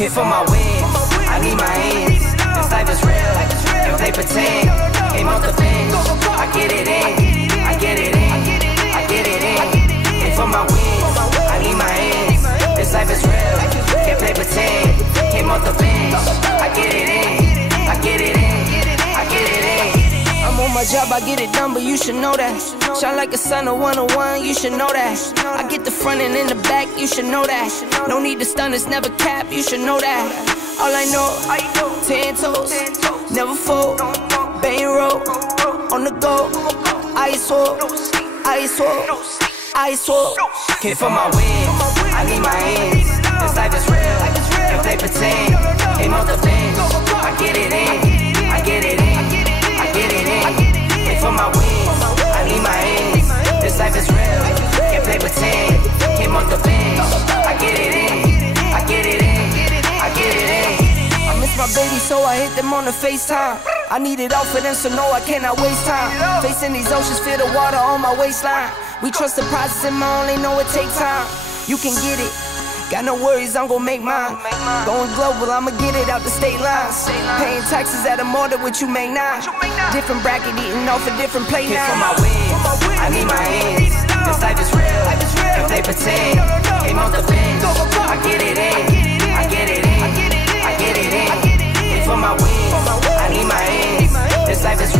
Here for my wins, I need my hands. This life is real, if they pretend. Came off the bench, I get it in, I get it in, I get it in. Here for my wins, I need my hands. This life is real, can't play pretend. Came off the bench, I get it in, I get it in, I get it in. I'm on my job, I get it done, but you should know that. Shine like a sun, a 101, you should know that. I get the front and in the back, you should know that. No need to stun, it's never cap, you should know that. All I know, 10 toes, never fold, bang roll, on the go, ice wall, ice wall, ice wall. Came for my wins, I need my hands. This life is real, if they pretend. Came off the bench, I get it in, I get it in, I get it in. Came for my wins, I need my hands. This life is real, can't play pretend. Came off the bench, I get it in, I get it in, I get it in. I miss my baby, so I hit them on the FaceTime. I need it all for them, so no, I cannot waste time. Facing these oceans, feel the water on my waistline. We trust the process and I only know it takes time. You can get it, got no worries, I'm gon' make mine. Going global, I'ma get it out the state lines. Paying taxes at a more than what you make now. Different bracket, eating off a different plate now. For my wins, I need my hands. This life is real, if they pretend. Came off the bench, I get it in, I get it in, I get it in. For my wins, I need my hands. This life is real.